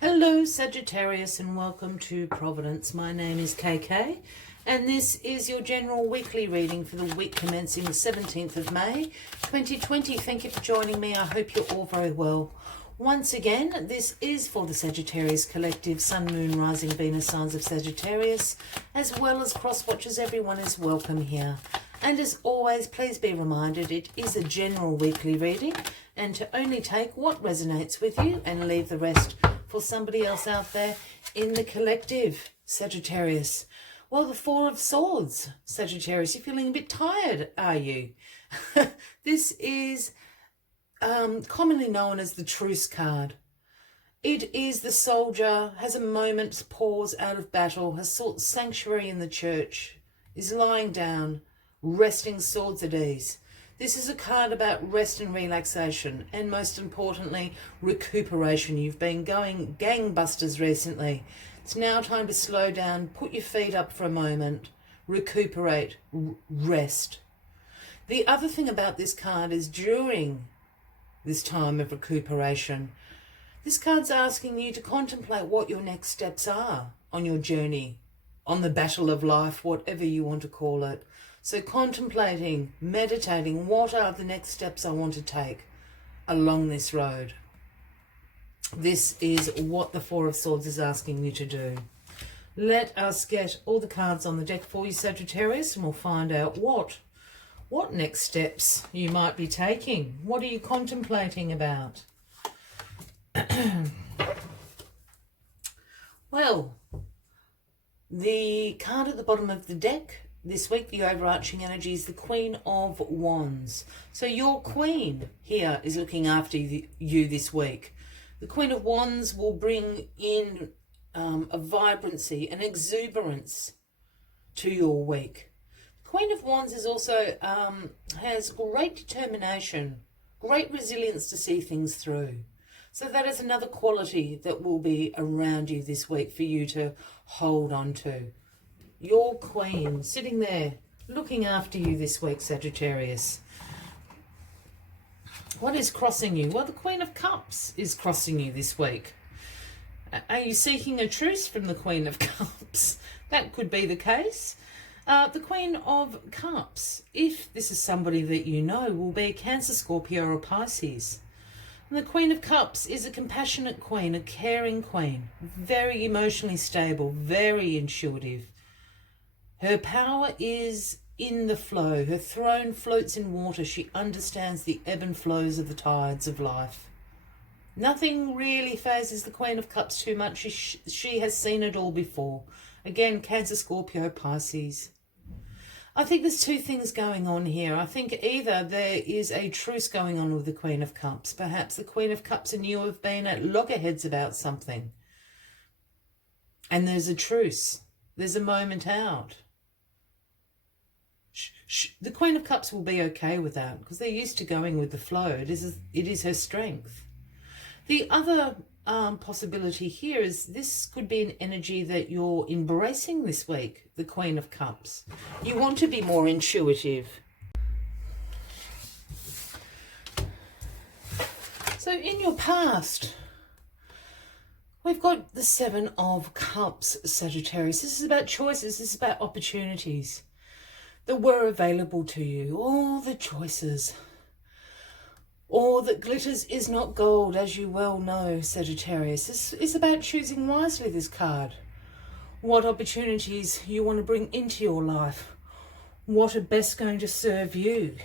Hello Sagittarius and welcome to Providence. My name is KK and this is your general weekly reading for the week commencing the 17th of May 2020. Thank you for joining me. I hope you're all very well. Once again, this is for the Sagittarius Collective, Sun, Moon, Rising, Venus, signs of Sagittarius, as well as cross-watchers. Everyone is welcome here. And as always, please be reminded it is a general weekly reading and to only take what resonates with you and leave the rest for somebody else out there in the collective, Sagittarius. Well, the Four of Swords, Sagittarius, you're feeling a bit tired, are you? This is commonly known as the Truce card. It is the soldier, has a moment's pause out of battle, has sought sanctuary in the church, is lying down, resting swords at ease. This is a card about rest and relaxation, and most importantly, recuperation. You've been going gangbusters recently. It's now time to slow down, put your feet up for a moment, recuperate, rest. The other thing about this card is during this time of recuperation, this card's asking you to contemplate what your next steps are on your journey, on the battle of life, whatever you want to call it. So contemplating, meditating, what are the next steps I want to take along this road? This is what the Four of Swords is asking you to do. Let us get all the cards on the deck for you, Sagittarius, and we'll find out what next steps you might be taking. What are you contemplating about? Well, the card at the bottom of the deck this week, the overarching energy, is the Queen of Wands. So your Queen here is looking after you this week. The Queen of Wands will bring in a vibrancy, an exuberance to your week. The Queen of Wands is also has great determination, great resilience to see things through. So that is another quality that will be around you this week for you to hold on to. Your Queen sitting there looking after you this week, Sagittarius. What is crossing you? Well, the Queen of Cups is crossing you this week. Are you seeking a truce from the Queen of Cups? That could be the case. The Queen of Cups, if this is somebody that you know, will be a Cancer, Scorpio or Pisces. And the Queen of Cups is a compassionate queen, a caring queen, very emotionally stable, very intuitive. Her power is in the flow. Her throne floats in water. She understands the ebb and flows of the tides of life. Nothing really phases the Queen of Cups too much. She has seen it all before. Again, Cancer, Scorpio, Pisces. I think there's two things going on here. I think either there is a truce going on with the Queen of Cups. Perhaps the Queen of Cups and you have been at loggerheads about something. And there's a truce. There's a moment out. The Queen of Cups will be okay with that because they're used to going with the flow. It is her strength. The other possibility here is this could be an energy that you're embracing this week, the Queen of Cups. You want to be more intuitive. So in your past, we've got the Seven of Cups, Sagittarius. This is about choices. This is about opportunities that were available to you, all the choices. All that glitters is not gold, as you well know, Sagittarius. This is about choosing wisely, this card. What opportunities you want to bring into your life. What are best going to serve you.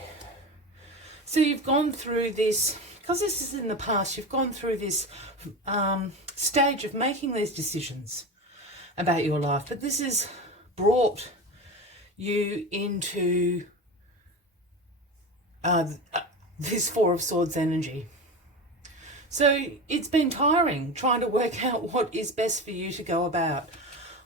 So you've gone through this, because this is in the past, you've gone through this stage of making these decisions about your life. But this has brought you into this Four of Swords energy. So it's been tiring trying to work out what is best for you to go about.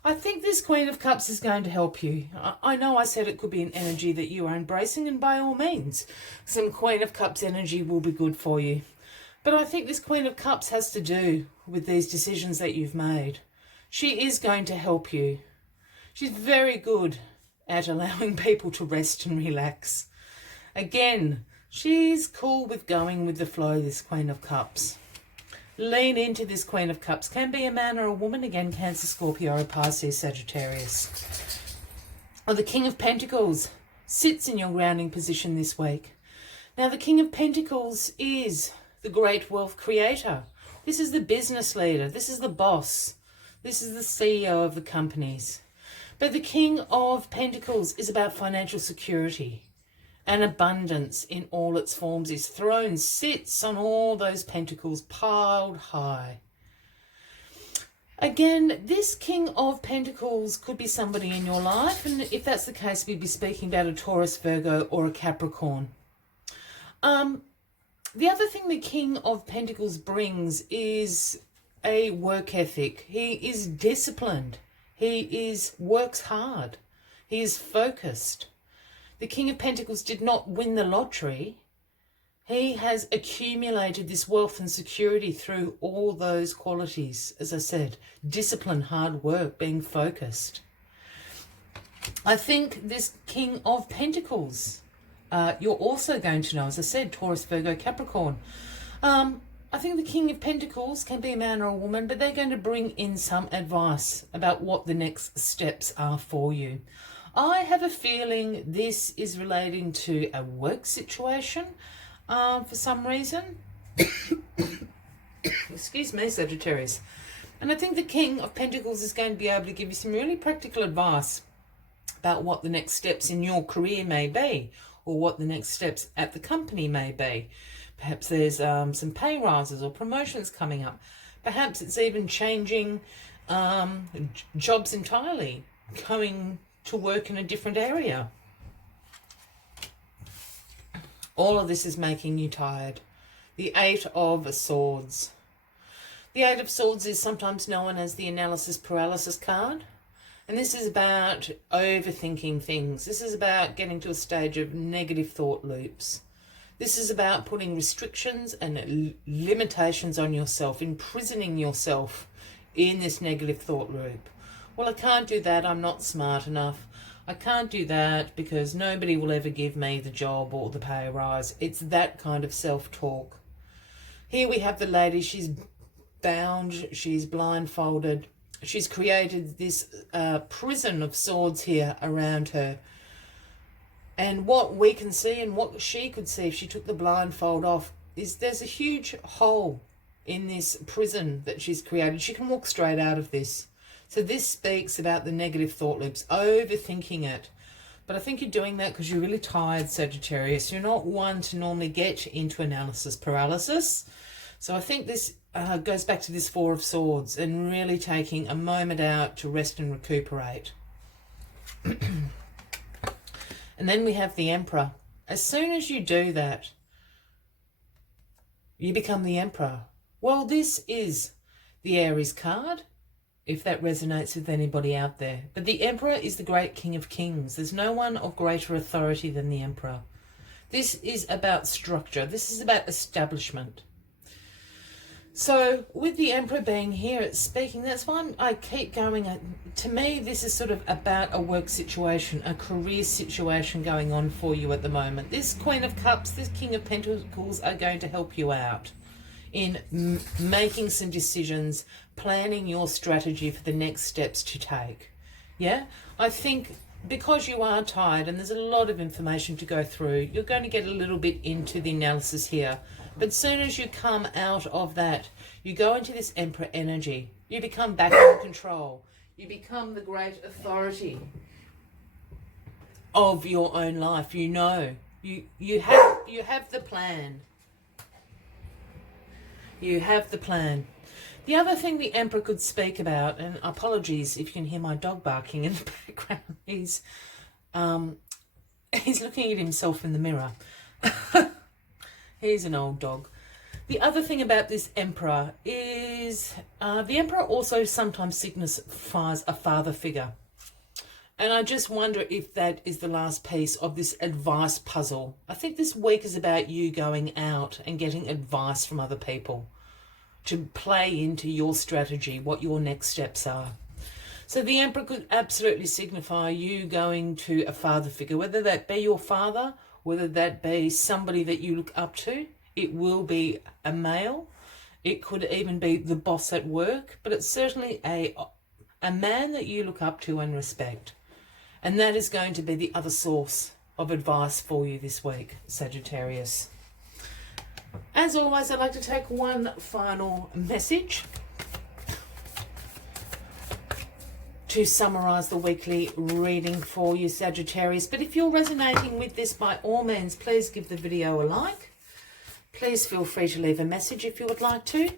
I think this Queen of Cups is going to help you. I know I said it could be an energy that you are embracing, and by all means, some Queen of Cups energy will be good for you. But I think this Queen of Cups has to do with these decisions that you've made. She is going to help you. She's very good at allowing people to rest and relax. Again, she's cool with going with the flow, this Queen of Cups. Lean into this Queen of Cups. Can be a man or a woman. Again, Cancer, Scorpio, or Pisces, Sagittarius. Or the King of Pentacles sits in your grounding position this week. Now, the King of Pentacles is the great wealth creator. This is the business leader. This is the boss. This is the CEO of the companies. But the King of Pentacles is about financial security and abundance in all its forms. His throne sits on all those pentacles piled high. Again, this King of Pentacles could be somebody in your life, and if that's the case, we'd be speaking about a Taurus, Virgo, or a Capricorn. The other thing the King of Pentacles brings is a work ethic. He is disciplined. He works hard. He is focused. The King of Pentacles did not win the lottery. He has accumulated this wealth and security through all those qualities, as I said, discipline, hard work, being focused. I think this King of Pentacles, you're also going to know, as I said, Taurus, Virgo, Capricorn. I think the King of Pentacles can be a man or a woman, but they're going to bring in some advice about what the next steps are for you. I have a feeling this is relating to a work situation for some reason. Excuse me, Sagittarius. And I think the King of Pentacles is going to be able to give you some really practical advice about what the next steps in your career may be, or what the next steps at the company may be. Perhaps there's some pay rises or promotions coming up. Perhaps it's even changing jobs entirely, going to work in a different area. All of this is making you tired. The Eight of Swords. The Eight of Swords is sometimes known as the analysis paralysis card. And this is about overthinking things. This is about getting to a stage of negative thought loops. This is about putting restrictions and limitations on yourself, imprisoning yourself in this negative thought loop. Well, I can't do that. I'm not smart enough. I can't do that because nobody will ever give me the job or the pay rise. It's that kind of self-talk. Here we have the lady. She's bound. She's blindfolded. She's created this prison of swords here around her. And what we can see and what she could see if she took the blindfold off is there's a huge hole in this prison that she's created. She can walk straight out of this. So this speaks about the negative thought loops, overthinking it. But I think you're doing that because you're really tired, Sagittarius. You're not one to normally get into analysis paralysis. So I think this goes back to this Four of Swords and really taking a moment out to rest and recuperate. And then we have the Emperor. As soon as you do that, you become the Emperor. Well, this is the Aries card, if that resonates with anybody out there. But the Emperor is the great King of Kings. There's no one of greater authority than the Emperor. This is about structure. This is about establishment. So with the Emperor being here, it's speaking, that's why I keep going. To me, this is sort of about a work situation, a career situation going on for you at the moment. This Queen of Cups, this King of Pentacles are going to help you out in making some decisions, planning your strategy for the next steps to take. Yeah, I think because you are tired and there's a lot of information to go through, you're going to get a little bit into the analysis here. But as soon as you come out of that, you go into this Emperor energy. You become back in control. You become the great authority of your own life. You know, you have the plan. You have the plan. The other thing the Emperor could speak about, and apologies if you can hear my dog barking in the background, he's looking at himself in the mirror. He's an old dog. The other thing about this Emperor is the Emperor also sometimes signifies a father figure. And I just wonder if that is the last piece of this advice puzzle. I think this week is about you going out and getting advice from other people to play into your strategy, what your next steps are. So the Emperor could absolutely signify you going to a father figure, whether that be your father, whether that be somebody that you look up to. It will be a male, It could even be the boss at work, but it's certainly a man that you look up to and respect. And that is going to be the other source of advice for you this week, Sagittarius. As always, I'd like to take one final message to summarise the weekly reading for you, Sagittarius. But if you're resonating with this, by all means, please give the video a like. Please feel free to leave a message if you would like to.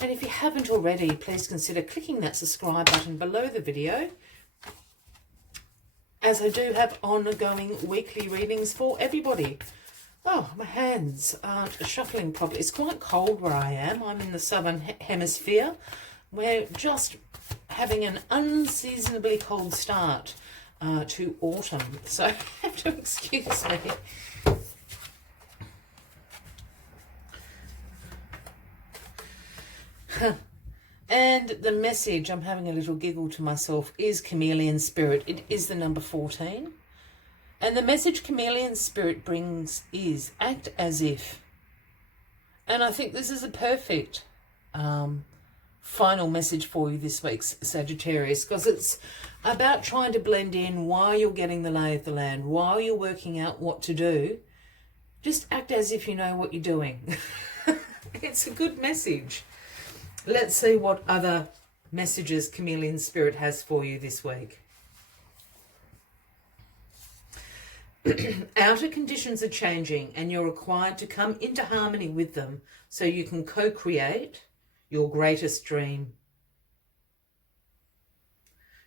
And if you haven't already, please consider clicking that subscribe button below the video, as I do have ongoing weekly readings for everybody. Oh, my hands aren't shuffling properly. It's quite cold where I am. I'm in the southern hemisphere. We're just having an unseasonably cold start to autumn. So you have to excuse me. And the message, I'm having a little giggle to myself, is Chameleon Spirit. It is the number 14. And the message Chameleon Spirit brings is act as if. And I think this is a perfect final message for you this week, Sagittarius, because it's about trying to blend in while you're getting the lay of the land, while you're working out what to do. Just act as if you know what you're doing. It's a good message. Let's see what other messages Chameleon Spirit has for you this week. Outer conditions are changing and you're required to come into harmony with them so you can co-create your greatest dream.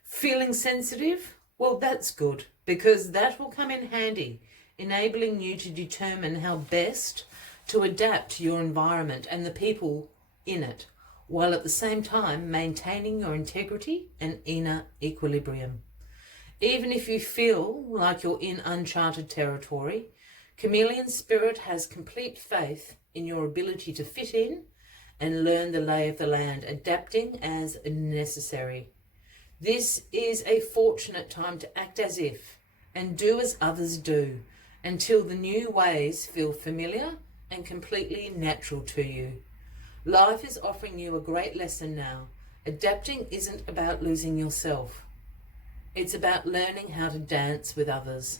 Feeling sensitive? Well, that's good, because that will come in handy, enabling you to determine how best to adapt to your environment and the people in it, while at the same time maintaining your integrity and inner equilibrium. Even if you feel like you're in uncharted territory, Chameleon Spirit has complete faith in your ability to fit in and learn the lay of the land, adapting as necessary. This is a fortunate time to act as if and do as others do until the new ways feel familiar and completely natural to you. Life is offering you a great lesson now. Adapting isn't about losing yourself. It's about learning how to dance with others.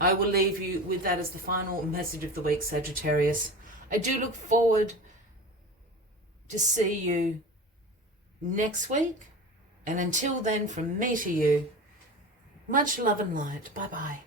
I will leave you with that as the final message of the week, Sagittarius. I do look forward to see you next week. And until then, from me to you, much love and light. Bye-bye.